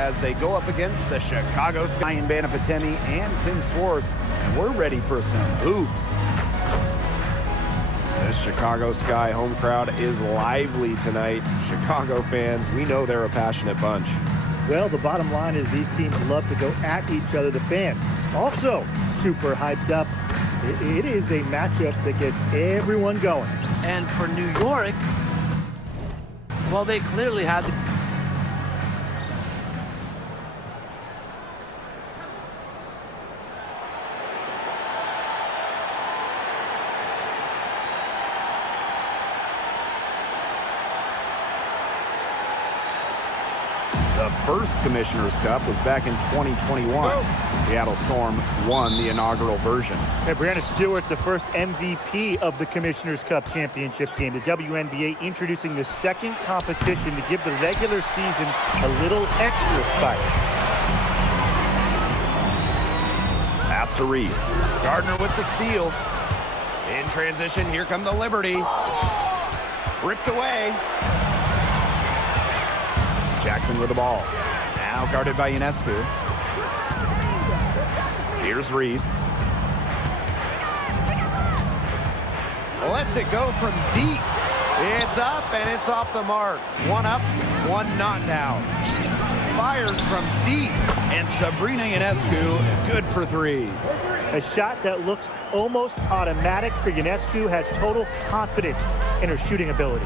as they go up against the Chicago Sky and Banafitemi and Tim Swartz, and we're ready for some hoops. The Chicago Sky home crowd is lively tonight. Chicago fans, we know they're a passionate bunch. Well, the bottom line is these teams love to go at each other, the fans. Also, super hyped up. It is a matchup that gets everyone going. And for New York, well, they clearly had the... The first Commissioner's Cup was back in 2021. The Seattle Storm won the inaugural version. Hey, Breanna Stewart, the first MVP of the Commissioner's Cup championship game. The WNBA introducing the second competition to give the regular season a little extra spice. Pass to Reese. Gardner with the steal. In transition, here come the Liberty. Ripped away. Jackson with the ball. Now guarded by Ionescu. Here's Reese. Lets it go from deep. It's up and it's off the mark. One up, one not now. Fires from deep. And Sabrina Ionescu is good for three. A shot that looks almost automatic for Ionescu, has total confidence in her shooting ability.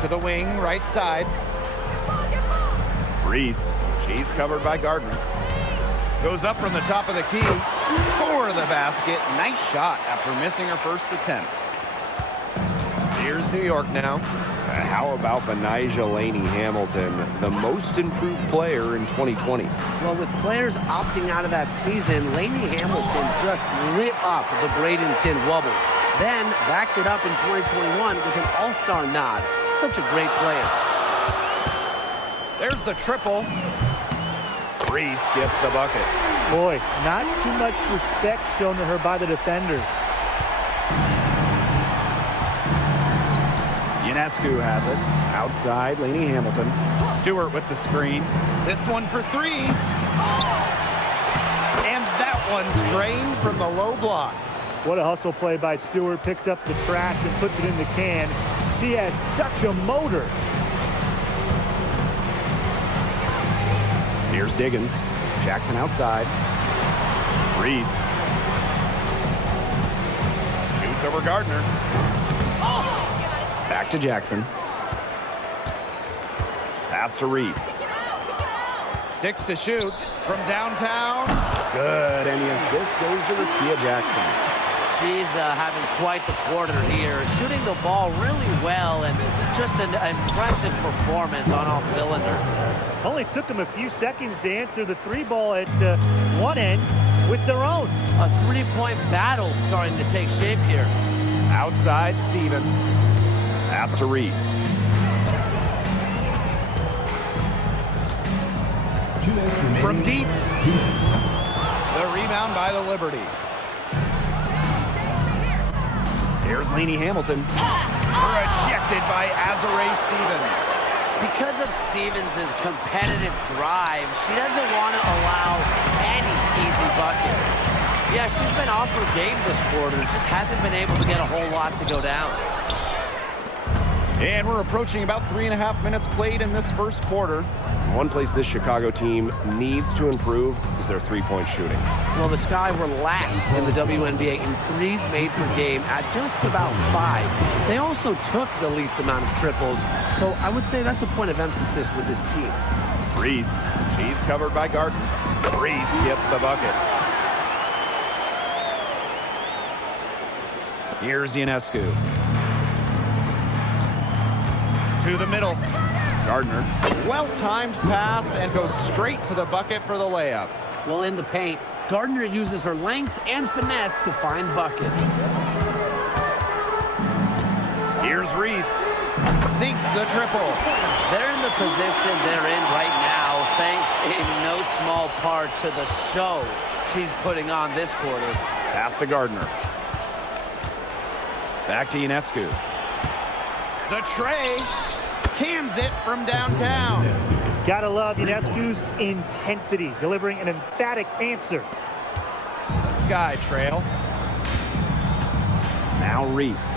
To the wing, right side. Reese, she's covered by Gardner. Goes up from the top of the key. For the basket. Nice shot after missing her first attempt. Here's New York now. How about Benijah Laney Hamilton, the most improved player in 2020? Well, with players opting out of that season, Laney Hamilton just lit up the Bradenton Wubble. Then backed it up in 2021 with an all-star nod. Such a great player. There's the triple. Reese gets the bucket. Boy, not too much respect shown to her by the defenders. Ionescu has it. Outside, Laney Hamilton. Stewart with the screen. This one for three. And that one's drained from the low block. What a hustle play by Stewart. Picks up the trash and puts it in the can. She has such a motor. Here's Diggins. Jackson outside. Reese. Shoots over Gardner. Back to Jackson. Pass to Reese. 6 to shoot from downtown. Good, and the assist goes to Rickea Jackson. She's having quite the quarter here, shooting the ball really well, and just an impressive performance on all cylinders. Only took them a few seconds to answer the three ball at one end with their own. A three-point battle starting to take shape here. Outside, Stevens. Pass to Reese. From deep. The rebound by the Liberty. Here's Laney Hamilton. Rejected by Azurá Stevens. Because of Stevens' competitive drive, she doesn't want to allow any easy buckets. Yeah, she's been off her game this quarter, just hasn't been able to get a whole lot to go down. And we're approaching about 3.5 minutes played in this first quarter. One place this Chicago team needs to improve is their three-point shooting. Well, the Sky were last in the WNBA in threes made per game at just about 5. They also took the least amount of triples, so I would say that's a point of emphasis with this team. Reese, she's covered by Gardner. Reese gets the bucket. Here's Ionescu. To the middle. Gardner. Well-timed pass and goes straight to the bucket for the layup. Well, in the paint, Gardner uses her length and finesse to find buckets. Here's Reese. Sinks the triple. They're in the position they're in right now, thanks in no small part to the show she's putting on this quarter. Pass to Gardner. Back to Ionescu. The tray. cans it from downtown. Gotta love Ionescu's intensity, delivering an emphatic answer. Sky trail. Now Reese.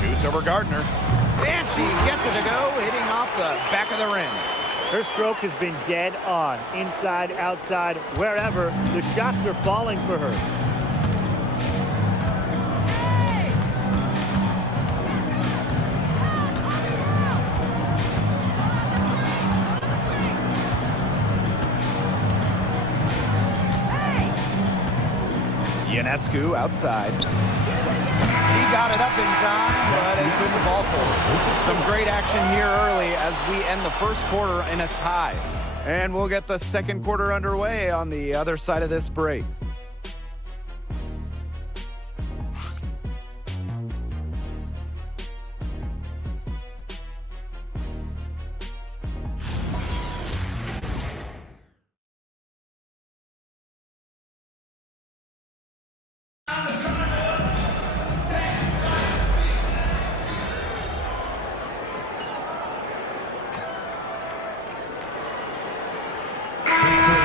Shoots over Gardner. And she gets it to go, hitting off the back of the rim. Her stroke has been dead on, inside, outside, wherever. The shots are falling for her. Ionescu outside. He got it up in time, but it couldn't fall for her. Some great action here early as we end the first quarter in a tie. And we'll get the second quarter underway on the other side of this break.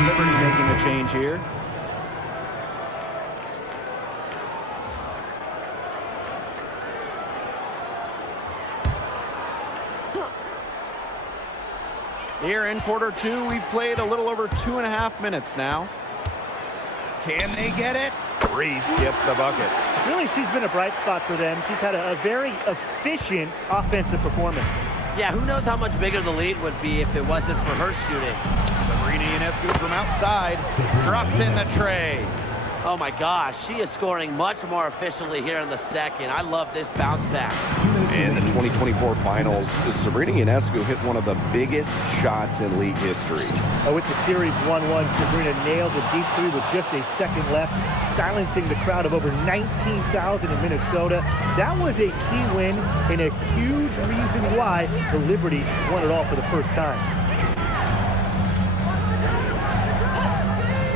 Liberty making a change here. Here in quarter two, we've played a little over 2.5 minutes now. Can they get it? Reese gets the bucket. Really, she's been a bright spot for them. She's had a very efficient offensive performance. Yeah, who knows how much bigger the lead would be if it wasn't for her shooting. Sabrina Ionescu from outside drops in the tray. Oh my gosh, she is scoring much more efficiently here in the second. I love this bounce back. In the 2024 finals, Sabrina Ionescu hit one of the biggest shots in league history. With the series 1-1, Sabrina nailed a deep three with just a second left, silencing the crowd of over 19,000 in Minnesota. That was a key win and a huge reason why the Liberty won it all for the first time.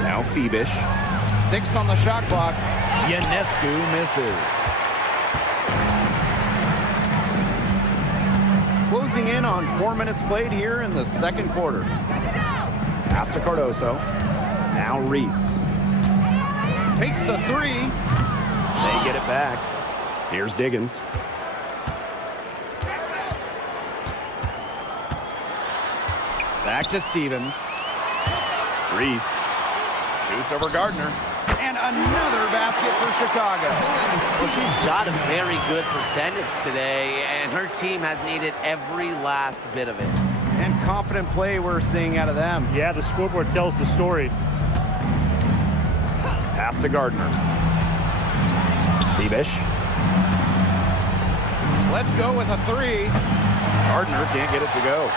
Now Phoebish. 6 on the shot clock. Ionescu misses. Closing in on 4 minutes played here in the second quarter. Pass to Cardoso. Now Reese. Takes the three. They get it back. Here's Diggins. Back to Stevens. Reese. Shoots over Gardner. And another basket for Chicago. Well, she's shot a very good percentage today, and her team has needed every last bit of it. And confident play we're seeing out of them. Yeah, the scoreboard tells the story. Pass to Gardner. Phoebish. Let's go with a three. Gardner can't get it to go.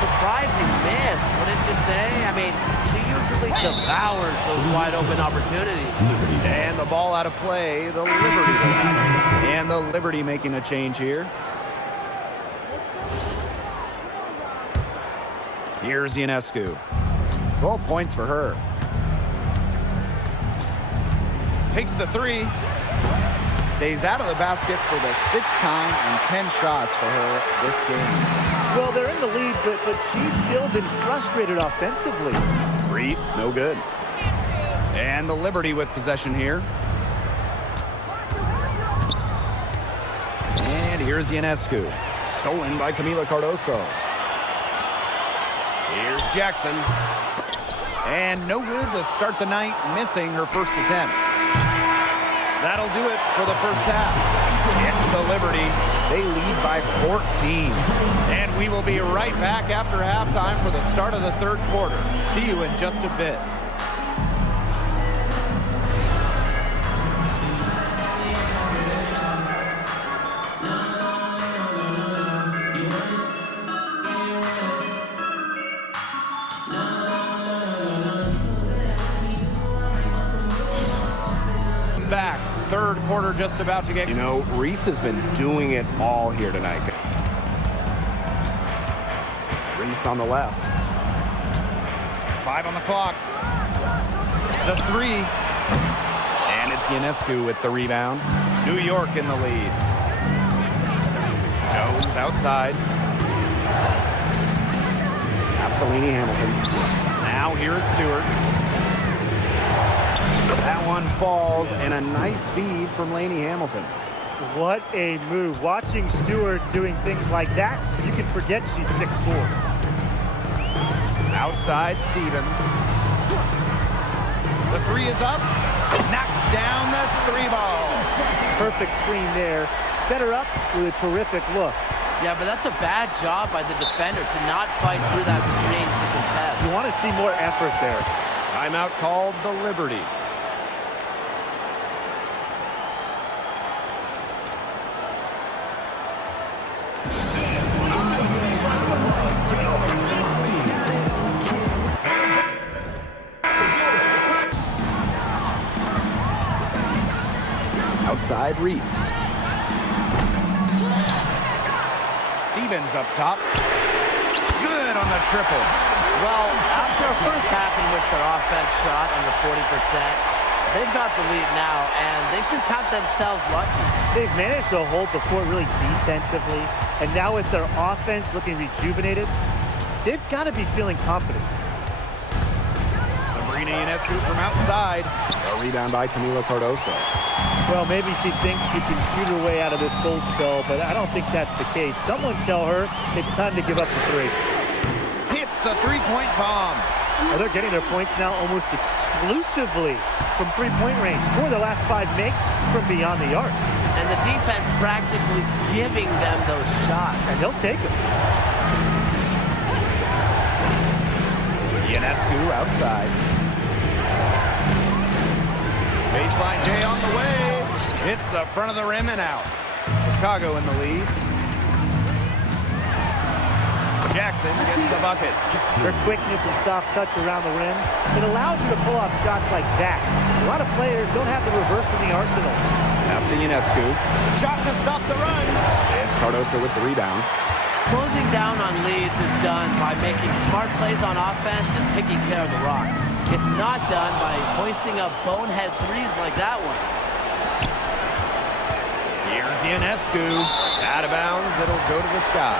Surprising miss, wouldn't you say? I mean, she usually devours those wide open opportunities. And the ball out of play. The Liberty will have it. And the Liberty making a change here. Here's Ionescu. 12 points for her. Takes the three. Stays out of the basket for the 6th time and 10 shots for her this game. Well, they're in the lead, but she's still been frustrated offensively. Reese, no good. And the Liberty with possession here. And here's Ionescu. Stolen by Camila Cardoso. Here's Jackson. And no good to start the night, missing her first attempt. That'll do it for the first half. It's the Liberty. They lead by 14. And we will be right back after halftime for the start of the third quarter. See you in just a bit. Back. Third quarter just about to get... You know, Reese has been doing it all here tonight. Reese on the left. 5 on the clock. The three. And it's Ionescu with the rebound. New York in the lead. Jones outside. Castellini Hamilton. Now here's Stewart. That one falls, and a nice feed from Laney Hamilton. What a move. Watching Stewart doing things like that, you can forget she's 6'4". Outside Stevens. The three is up. Knocks down the three ball. Perfect screen there. Set her up with a terrific look. Yeah, but that's a bad job by the defender to not fight through that screen to contest. You want to see more effort there. Timeout called the Liberty. Outside Reese. Stevens up top. Good on the triple. Well, after a first half in which their offense shot under 40%, they've got the lead now, and they should count themselves lucky. They've managed to hold the fort really defensively, and now with their offense looking rejuvenated, they've got to be feeling confident. Sabrina Ionescu from outside. A rebound by Camila Cardoso. Well, maybe she thinks she can shoot her way out of this cold spell, but I don't think that's the case. Someone tell her it's time to give up the three. Hits the three-point bomb. Well, they're getting their points now almost exclusively from three-point range. 4 of the last 5 makes from beyond the arc. And the defense practically giving them those shots. And they'll take them. Ionescu outside. Baseline J on the way. Hits the front of the rim and out. Chicago in the lead. Jackson gets the bucket. Her quickness and soft touch around the rim, it allows you to pull off shots like that. A lot of players don't have the reverse in the arsenal. Pass to Ionescu. Shot to stop the run. It's Cardoso with the rebound. Closing down on leads is done by making smart plays on offense and taking care of the rock. It's not done by hoisting up bonehead threes like that one. Here's Ionescu. Out of bounds. It'll go to the sky.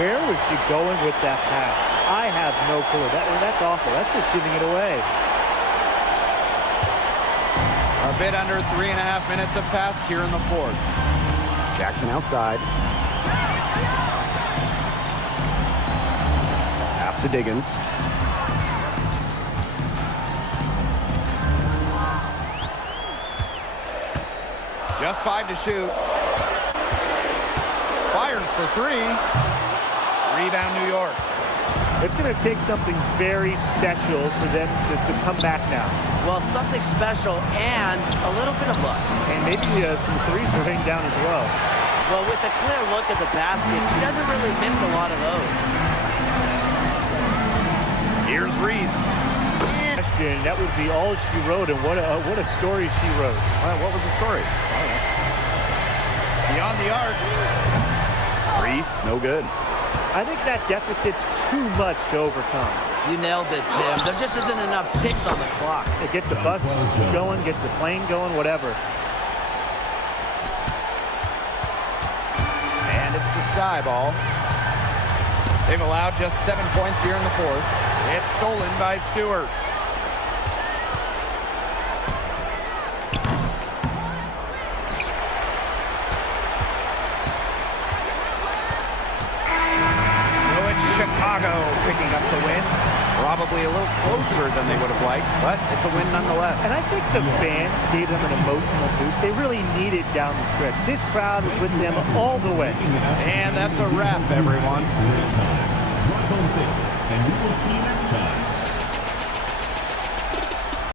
Where was she going with that pass? I have no clue. That's awful. That's just giving it away. A bit under 3.5 minutes have passed here in the fourth. Jackson outside. Pass to Diggins. Just 5 to shoot. Fires for 3. Rebound New York. It's going to take something very special for them to come back now. Well, something special and a little bit of luck. And maybe some threes are hitting down as well. Well, with a clear look at the basket, she doesn't really miss a lot of those. Here's Reese. That would be all she wrote, and what a story she wrote. What was the story? Beyond the arc. Reese, no good. I think that deficit's too much to overcome. You nailed it, Tim. There just isn't enough ticks on the clock. They get the bus going, get the plane going, whatever. And it's the sky ball. They've allowed just 7 points here in the fourth. It's stolen by Stewart. Chicago picking up the win. Probably a little closer than they would have liked, but it's a win nonetheless. And I think the fans gave them an emotional boost. They really needed down the stretch. This crowd was with them all the way. And that's a wrap, everyone. And we will see you next time.